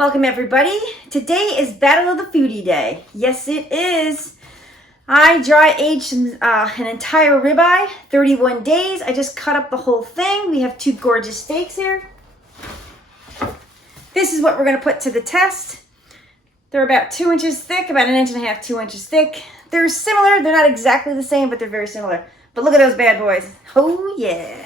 Welcome everybody. Today is Battle of the Foodie Day. Yes, it is. I dry aged an entire ribeye, 31 days. I just cut up the whole thing. We have two gorgeous steaks here. This is what we're going to put to the test. They're about 2 inches thick, about 1.5 inches, 2 inches thick. They're similar. They're not exactly the same, but they're very similar. But look at those bad boys. Oh yeah.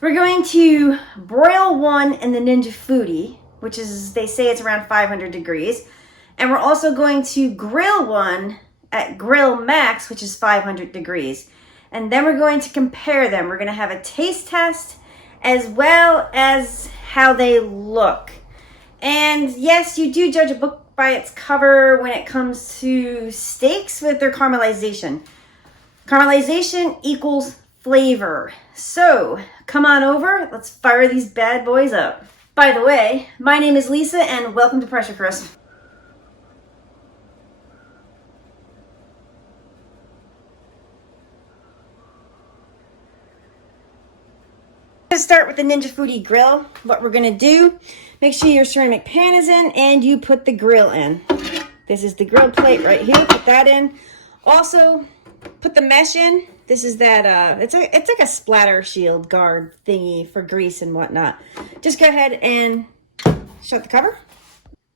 We're going to broil one in the Ninja Foodi, which is, they say it's around 500 degrees. And we're also going to grill one at Grill Max, which is 500 degrees. And then we're going to compare them. We're going to have a taste test as well as how they look. And yes, you do judge a book by its cover when it comes to steaks with their caramelization. Caramelization equals flavor. So come on over, let's fire these bad boys up. By the way, my name is Lisa and welcome to Pressure Crisp. Let's start with the Ninja Foodi grill. What we're gonna do, make sure your ceramic pan is in and you put the grill in. This is the grill plate right here, put that in. Also, put the mesh in. This is that, it's like a splatter shield guard thingy for grease and whatnot. Just go ahead and shut the cover.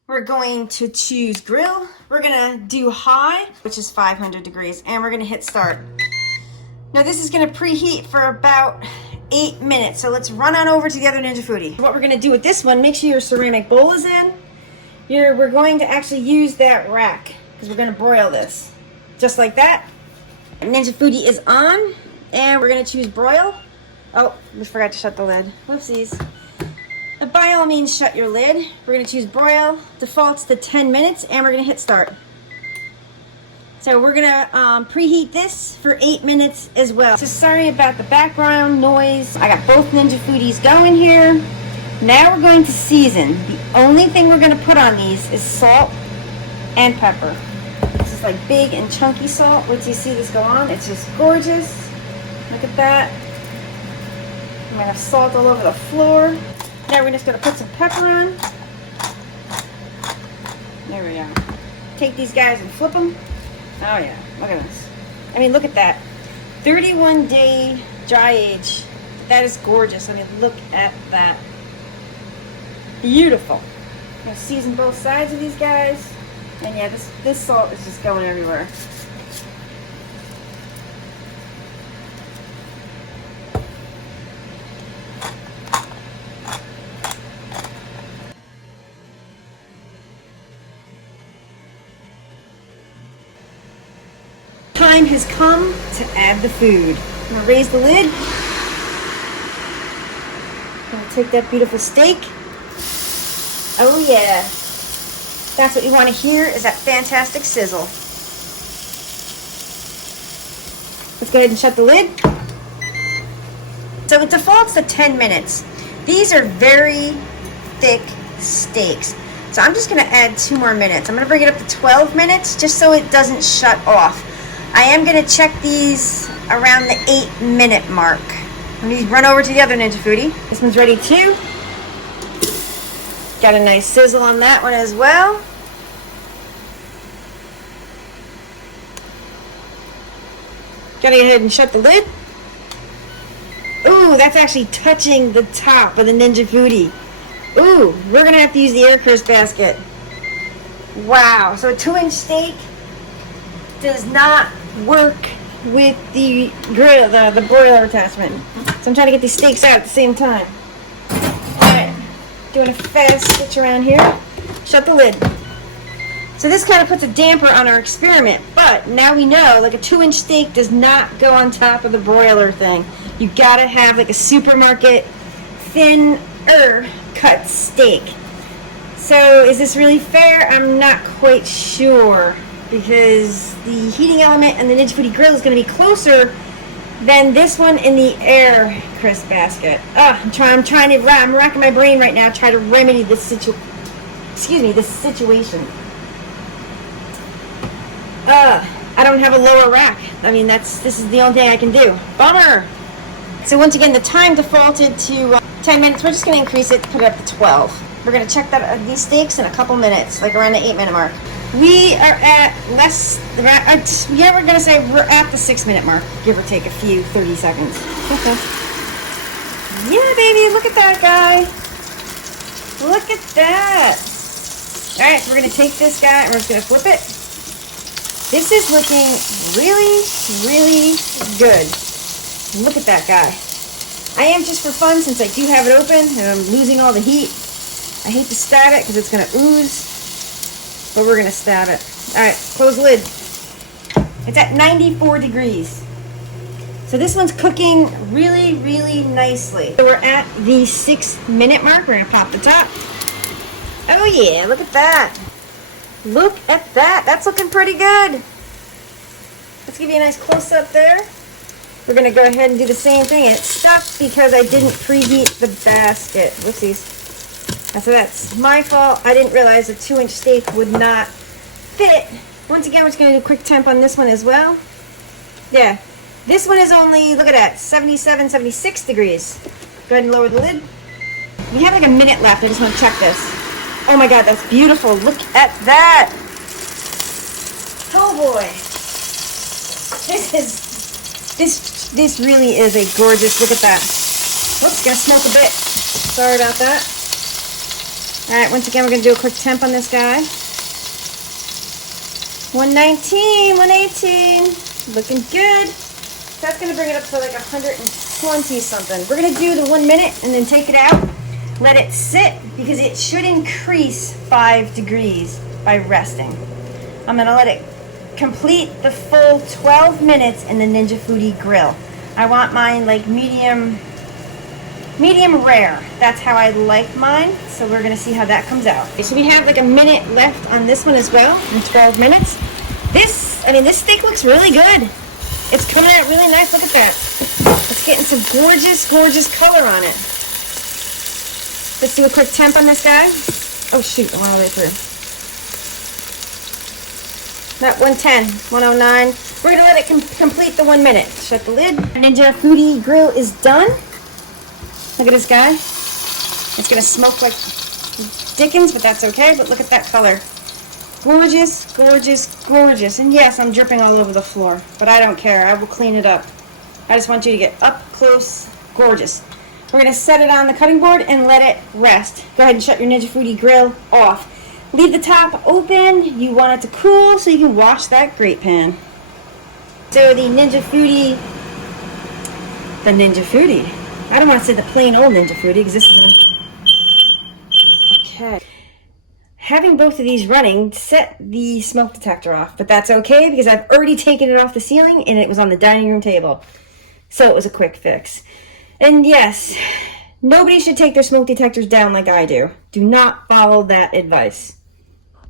We're going to choose grill. We're gonna do high, which is 500 degrees, and we're gonna hit start. Now this is gonna preheat for about 8 minutes, so let's run on over to the other Ninja Foodi. What we're gonna do with this one, make sure your ceramic bowl is in. We're going to actually use that rack, because we're gonna broil this. Just like that. Ninja Foodi is on, and we're gonna choose broil. Oh, we forgot to shut the lid. Whoopsies. But by all means, shut your lid. We're gonna choose broil. Defaults to 10 minutes, and we're gonna hit start. So we're gonna preheat this for 8 minutes as well. So sorry about the background noise. I got both Ninja Foodis going here. Now we're going to season. The only thing we're gonna put on these is salt and pepper. This is like big and chunky salt. Once you see this go on, it's just gorgeous. Look at that. I'm gonna have salt all over the floor. Now we're just gonna put some pepper on. There we go. Take these guys and flip them. Oh yeah, look at this. I mean, look at that. 31-day dry age. That is gorgeous. I mean, look at that. Beautiful. I'm gonna season both sides of these guys. And yeah, this salt is just going everywhere. Time has come to add the food. I'm gonna raise the lid. I'm gonna take that beautiful steak. Oh yeah. That's what you want to hear, is that fantastic sizzle. Let's go ahead and shut the lid. So it defaults to 10 minutes. These are very thick steaks. So I'm just going to add 2 more minutes. I'm going to bring it up to 12 minutes just so it doesn't shut off. I am going to check these around the 8-minute mark. Let me run over to the other Ninja Foodi. This one's ready too. Got a nice sizzle on that one as well. Gotta go ahead and shut the lid. Ooh, that's actually touching the top of the Ninja Foodi. Ooh, we're gonna have to use the air crisp basket. Wow, so a 2-inch steak does not work with the grill, the broiler attachment. So I'm trying to get these steaks out at the same time. Alright, doing a fast switch around here. Shut the lid. So this kind of puts a damper on our experiment, but now we know like a 2-inch steak does not go on top of the broiler thing. You gotta have like a supermarket thinner cut steak. So is this really fair? I'm not quite sure, because the heating element and the Ninja Foodi grill is going to be closer than this one in the air crisp basket. I'm racking my brain right now trying to remedy this situation. I don't have a lower rack. I mean, this is the only thing I can do. Bummer. So once again, the time defaulted to 10 minutes. We're just going to increase it, put it up to 12. We're gonna check that these steaks in a couple minutes, like around the 8-minute mark. We are at yeah, we're gonna say we're at the 6-minute mark, give or take a few 30 seconds. Okay. Yeah, baby, look at that guy. Look at that. All right, so we're gonna take this guy and we're just gonna flip it. This is looking really, really good. Look at that guy. I am just for fun, since I do have it open and I'm losing all the heat. I hate to stab it because it's going to ooze, but we're going to stab it. All right, close the lid. It's at 94 degrees. So this one's cooking really, really nicely. So we're at the 6-minute mark. We're going to pop the top. Oh yeah, look at that. Look at that. That's looking pretty good. Let's give you a nice close-up there. We're going to go ahead and do the same thing. And it stopped because I didn't preheat the basket. Whoopsies. So that's my fault. I didn't realize a 2-inch steak would not fit. Once again, we're just going to do a quick temp on this one as well. Yeah. This one is only, look at that, 77, 76 degrees. Go ahead and lower the lid. We have like a minute left. I just want to check this. Oh my God, that's beautiful. Look at that. Oh boy. This really is a gorgeous, look at that. Oops, gonna smoke a bit. Sorry about that. All right, once again, we're gonna do a quick temp on this guy. 119, 118, looking good. That's gonna bring it up to like 120 something. We're gonna do the 1 minute and then take it out, let it sit, because it should increase 5 degrees by resting. I'm gonna let it complete the full 12 minutes in the Ninja Foodi grill. I want mine like medium rare. That's how I like mine. So we're gonna see how that comes out. Okay, so we have like a minute left on this one as well, in 12 minutes. This steak looks really good. It's coming out really nice. Look at that. It's getting some gorgeous, gorgeous color on it. Let's do a quick temp on this guy. Oh shoot, I went all the way through. Not 110, 109. We're gonna let it complete the 1 minute. Shut the lid. Ninja Foodi grill is done. Look at this guy. It's gonna smoke like Dickens, but that's okay. But look at that color. Gorgeous, gorgeous, gorgeous. And yes, I'm dripping all over the floor, but I don't care. I will clean it up. I just want you to get up close. Gorgeous. We're gonna set it on the cutting board and let it rest. Go ahead and shut your Ninja Foodi grill off. Leave the top open. You want it to cool so you can wash that grate pan. So the Ninja Foodi, I don't want to say the plain old Ninja Foodi because this is okay. Having both of these running set the smoke detector off, but that's okay because I've already taken it off the ceiling and it was on the dining room table. So it was a quick fix. And yes, nobody should take their smoke detectors down like I do. Do not follow that advice.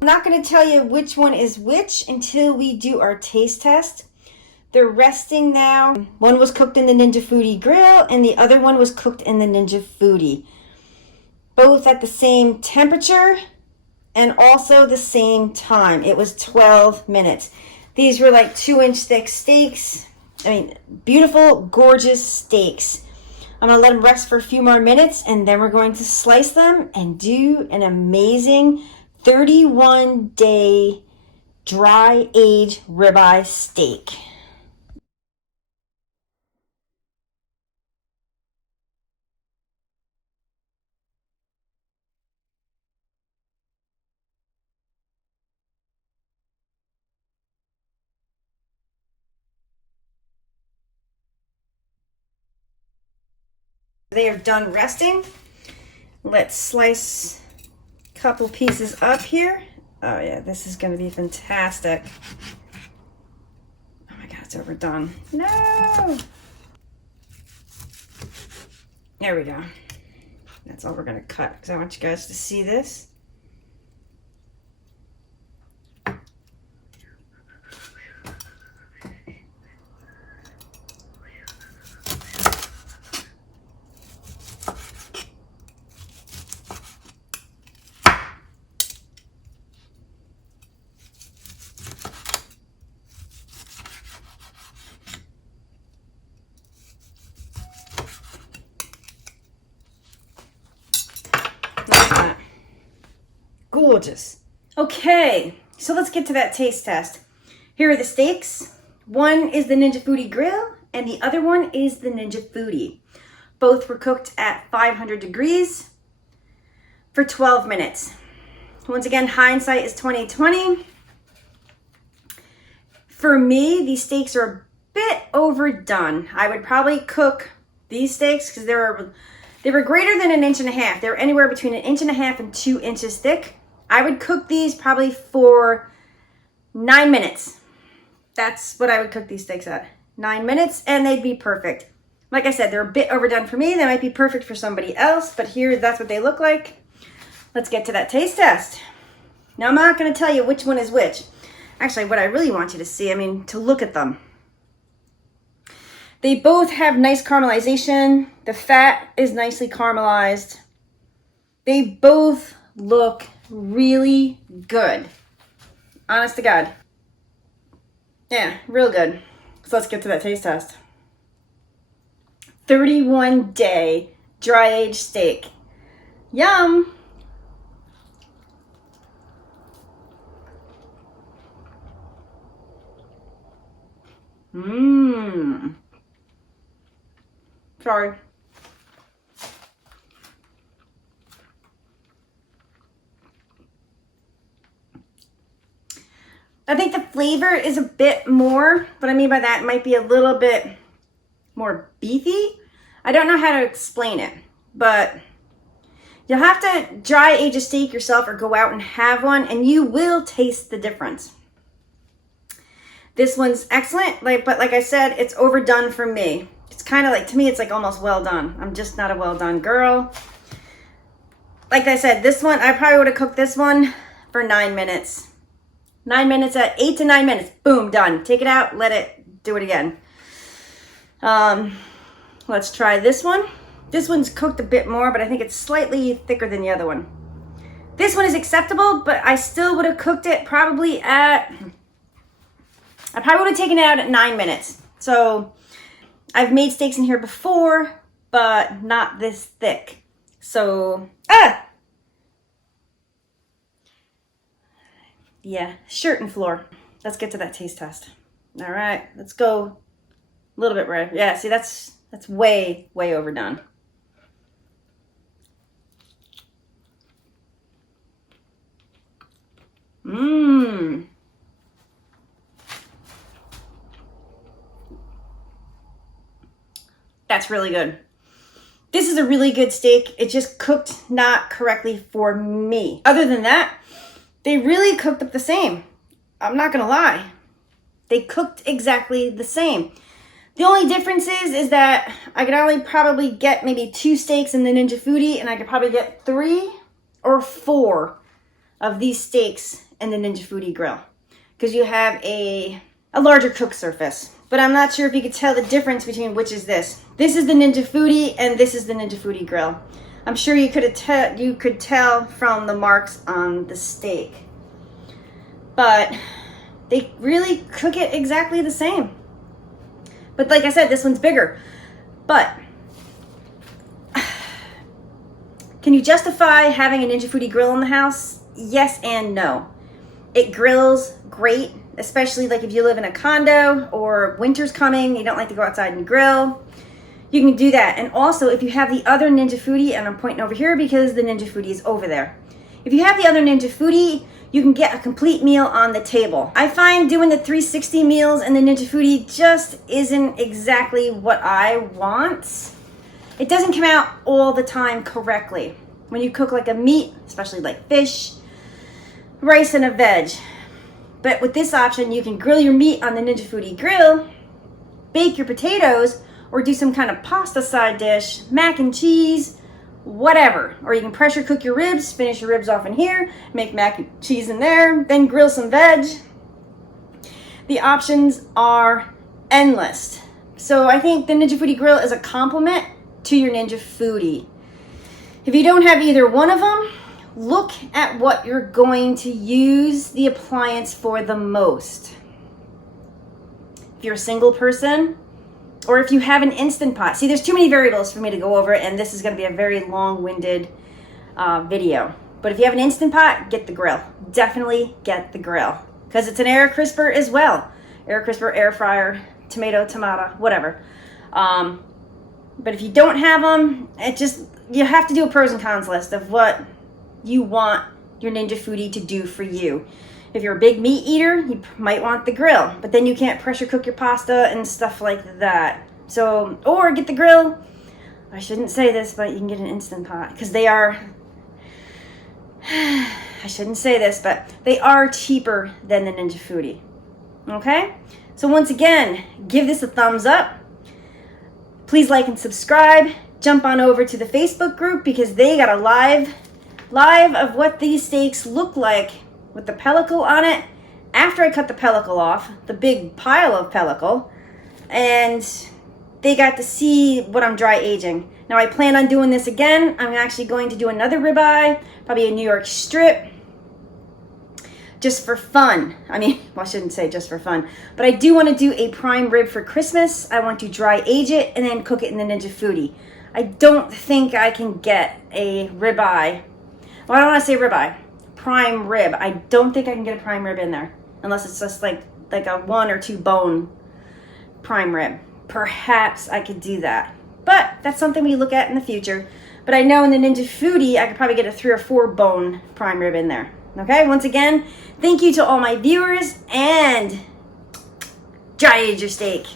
I'm not going to tell you which one is which until we do our taste test. They're resting now. One was cooked in the Ninja Foodi grill and the other one was cooked in the Ninja Foodi. Both at the same temperature and also the same time. It was 12 minutes. These were like 2-inch thick steaks. I mean, beautiful, gorgeous steaks. I'm going to let them rest for a few more minutes and then we're going to slice them and do an amazing 31-day dry age ribeye steak. They are done resting. Let's slice a couple pieces up here. Oh yeah, this is gonna be fantastic. Oh my God, it's overdone. No! There we go. That's all we're gonna cut because I want you guys to see this. Look at that. gorgeous. Okay, so let's get to that taste test. Here are the steaks. One is the Ninja Foodi Grill, and the other one is the Ninja Foodi. Both were cooked at 500 degrees for 12 minutes. Once again, hindsight is 20/20. For me, these steaks are a bit overdone. I would probably cook these steaks because they were greater than 1.5 inches. They were anywhere between 1.5 inches and 2 inches thick. I would cook these probably for 9 minutes. That's what I would cook these steaks at. 9 minutes, and they'd be perfect. Like I said, they're a bit overdone for me. They might be perfect for somebody else, but here, that's what they look like. Let's get to that taste test. Now, I'm not going to tell you which one is which. Actually, what I really want you to see, to look at them. They both have nice caramelization. The fat is nicely caramelized. They both look really good. Honest to God. Yeah, real good. So let's get to that taste test. 31-day dry-aged steak. Yum! Mmm. Sorry. I think the flavor is a bit more. What I mean by that, it might be a little bit more beefy. I don't know how to explain it, but you'll have to dry age a steak yourself or go out and have one, and you will taste the difference. This one's excellent, but like I said, it's overdone for me. It's kind of like, to me, it's like almost well done. I'm just not a well done girl. Like I said, this one, I probably would have cooked this one for 9 minutes. 9 minutes, at 8 to 9 minutes, boom, done. Take it out, let it do it again. Let's try this one. This one's cooked a bit more, but I think it's slightly thicker than the other one. This one is acceptable, but I still would have cooked it probably at, I probably would have taken it out at 9 minutes. So I've made steaks in here before, but not this thick. So, yeah, shirt and floor. Let's get to that taste test. All right, let's go a little bit red. Yeah, see, that's way, way overdone. Mmm. That's really good. This is a really good steak. It just cooked not correctly for me. Other than that, they really cooked up the same. I'm not gonna lie. They cooked exactly the same. The only difference is that I could only probably get maybe 2 steaks in the Ninja Foodi, and I could probably get 3 or 4 of these steaks in the Ninja Foodi grill, because you have a larger cook surface. But I'm not sure if you could tell the difference between which is this. This is the Ninja Foodi, and this is the Ninja Foodi grill. I'm sure you could tell from the marks on the steak. But they really cook it exactly the same. But like I said, this one's bigger. But can you justify having a Ninja Foodi grill in the house? Yes and no. It grills great, especially like if you live in a condo or winter's coming, you don't like to go outside and grill. You can do that. And also, if you have the other Ninja Foodi, and I'm pointing over here because the Ninja Foodi is over there. If you have the other Ninja Foodi, you can get a complete meal on the table. I find doing the 360 meals in the Ninja Foodi just isn't exactly what I want. It doesn't come out all the time correctly. When you cook like a meat, especially like fish, rice, and a veg. But with this option, you can grill your meat on the Ninja Foodi grill, bake your potatoes, or do some kind of pasta side dish, mac and cheese, whatever. Or you can pressure cook your ribs, finish your ribs off in here, make mac and cheese in there, then grill some veg. The options are endless. So I think the Ninja Foodi grill is a complement to your Ninja Foodi. If you don't have either one of them, look at what you're going to use the appliance for the most. If you're a single person, or if you have an Instant Pot. See, there's too many variables for me to go over, and this is going to be a very long-winded video. But if you have an Instant Pot, get the grill. Definitely get the grill, because it's an air crisper as well. Air crisper, air fryer, tomato, whatever. But if you don't have them, you have to do a pros and cons list of what you want your Ninja Foodi to do for you. If you're a big meat eater, you might want the grill, but then you can't pressure cook your pasta and stuff like that. So, or get the grill. I shouldn't say this, but you can get an Instant Pot, because they are, I shouldn't say this, but they are cheaper than the Ninja Foodi. Okay? So once again, give this a thumbs up. Please like and subscribe. Jump on over to the Facebook group, because they got a live of what these steaks look like with the pellicle on it after I cut the pellicle off, the big pile of pellicle, and they got to see what I'm dry aging. Now I plan on doing this again. I'm actually going to do another ribeye, probably a New York strip, just for fun. I mean, well, I shouldn't say just for fun, but I do want to do a prime rib for Christmas. I want to dry age it and then cook it in the Ninja Foodi. I don't think I can get a ribeye. Well, I don't want to say ribeye. Prime rib. I don't think I can get a prime rib in there unless it's just like a 1 or 2 bone prime rib. Perhaps I could do that, but that's something we look at in the future. But I know in the Ninja Foodi I could probably get a 3 or 4 bone prime rib in there. Okay, once again, thank you to all my viewers, and dry age your steak.